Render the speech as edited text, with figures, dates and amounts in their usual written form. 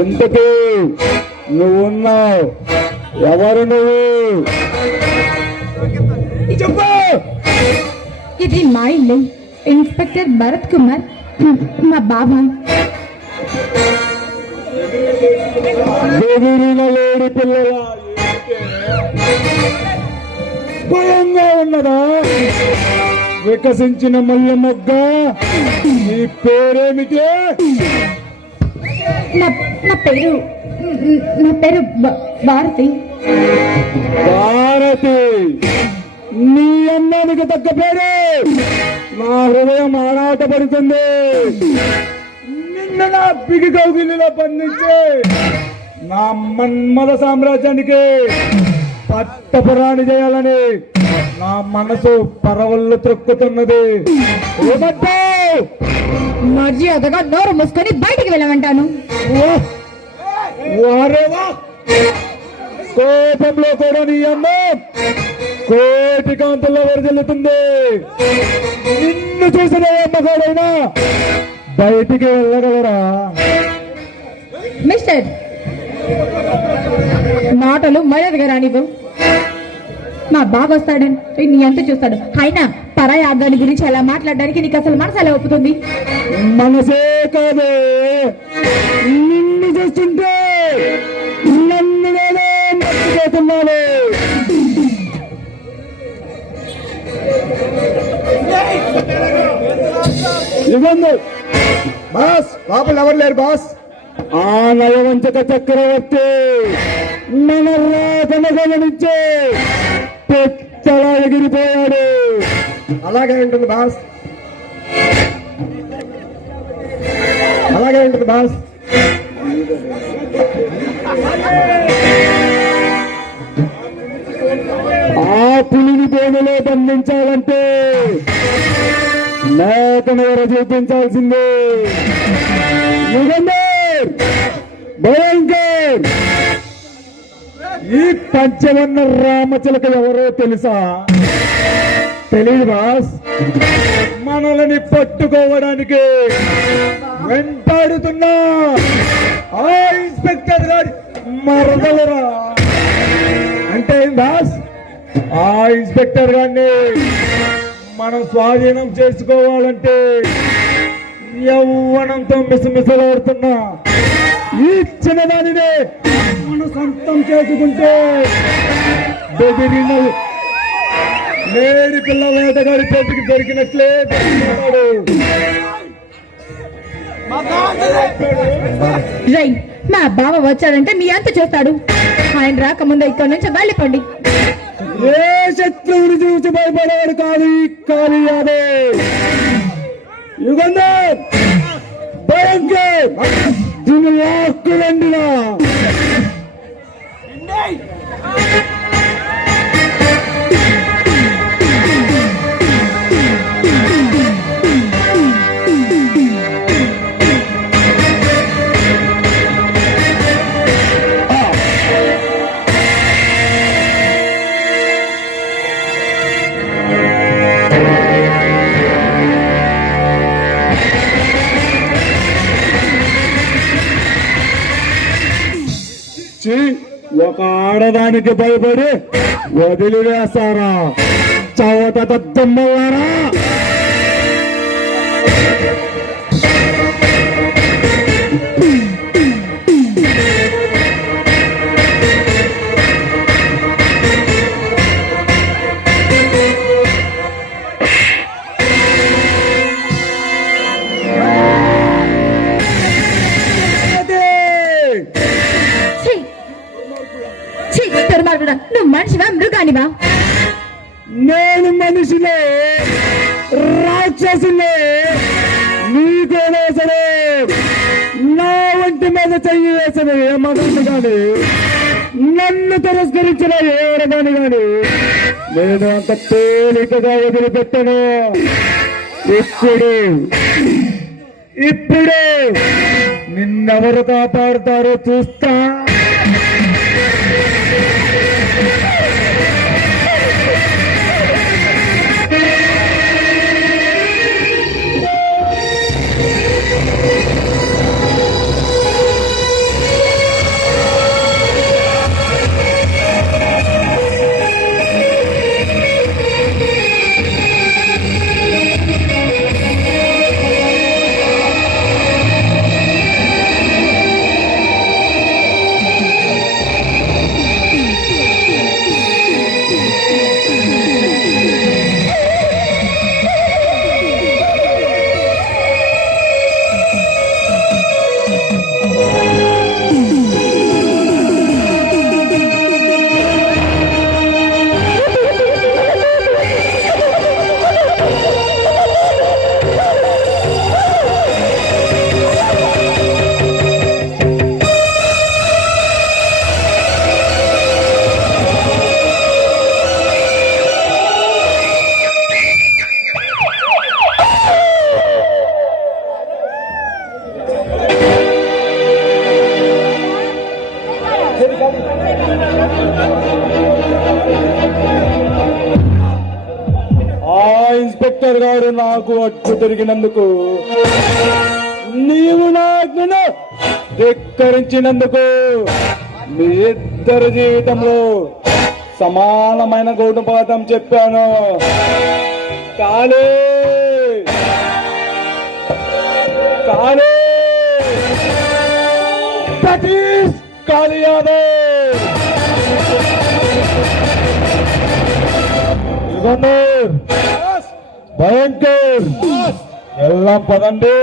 ఇంతకీ నువ్వున్నావు, ఎవరు నువ్వు? చెప్పు. ఇది మా ఇల్లు. ఇన్స్పెక్టర్ భరత్ కుమార్ మా బాబా. బెదిరిన లేడి పిల్లల భయంగా ఉన్నదా? వికసించిన మల్లె మొగ్గ, నీ పేరేమిటి? నా పేరు భారతి. భారతి, నీ అన్నానికి తగ్గ పేరు. నా హృదయం ఆరాటపడుతుంది. నిన్న నా పిగి కౌగిలిలో బంధించి నా మన్మథ సామ్రాజ్యానికి పట్టపురాణి చేయాలని నా మనసు పరవళ్ళు త్రొక్కుతున్నది. ఏమంటావు? మర్యాదగా నోరు మూసుకొని బయటికి వెళ్ళమంటాను. వారేవా, కోపంలో కూడా నీ అమ్మ కోటి కాంతుల్లో వరజల్లుతుంది. నిన్ను చూసిన అమ్మగాడైనా బయటికి వెళ్ళగలరా? మిస్టర్, మాటలు మర్యాదగా రానివ్వు. మా బాబు వస్తాడని నీ ఎంత చూస్తాడు. అయినా పరాయి ఆదాని గురించి అలా మాట్లాడడానికి నీకు అసలు మనసు ఎలా ఒప్పుతుంది? మనసే కాదు, నిన్ను చూస్తుంటే నన్ను నేనే మర్చిపోతున్నాను. ఇవ్వండి బాస్, లోపల ఎవరు లేరు బాస్. ఆ నయవంచక చక్రవర్తి మన రాతను గమనించి పెచ్చలా ఎగిరిపోయాడు. అలాగే ఉంటుంది బాస్, అలాగే ఉంటుంది బాస్. ఆ పులిని బోనులో బంధించాలంటే మేకను ఎవరు చూపించాల్సిందే. భయంకర్, ఈ పంచవన్న రామచిలక ఎవరో తెలుసా? తెలియదు బాస్. మనల్ని పట్టుకోవడానికి వెంటాడుతున్నా ఆ ఇన్స్పెక్టర్ గారి మరదలరా. అంటే బాస్, ఆ ఇన్స్పెక్టర్ గారిని మనం స్వాధీనం చేసుకోవాలంటే యవ్వనంతో మిసమిసలాడుతున్నా ఈ చిన్నదానినే మనం సొంతం చేసుకుంటే బెదిరిన లేడి పిల్ల వేటగాడి చేతికి దొరికినట్లే దొరికినాడు. రై, నా బావ వచ్చాడంటే మీ అంత చేస్తాడు. ఆయన రాకముందు ఇక్కడ నుంచి వెళ్ళిపోండి. ఏ శత్రువుని చూసి భయపడేవాడు కాదు ఈ కాళీ యాదవ్. యుగంధర్, భయంకర్, దీన్ని లాక్కురండినా. ఒక ఆడదానికి భయపడి వదిలివేస్తారా చవట దద్దమ్మలారా? నువ్వు మనిషివా మృగానివా? నేను మనిషినే, రాక్షసులే. నీకేనా సరే నా ఒంటి మీద చెయ్యి వేసిన ఏ మగని కానీ నన్ను తిరస్కరించిన ఎవరగాని కానీ నేను అంత తేలికగా వదిలిపెట్టను. ఇప్పుడే నిన్నెవరు కాపాడుతారో చూస్తా. నాకు అడ్డు తిరిగినందుకు, నీవు నాజ్ఞను ధిక్కరించినందుకు మీ ఇద్దరి జీవితంలో సమానమైన గౌరవపాఠం చెప్పాను. కాళీ కాళీ సతీష్ కాళీ యాదవ్ భయంకర్ ఎల్లం పదండి.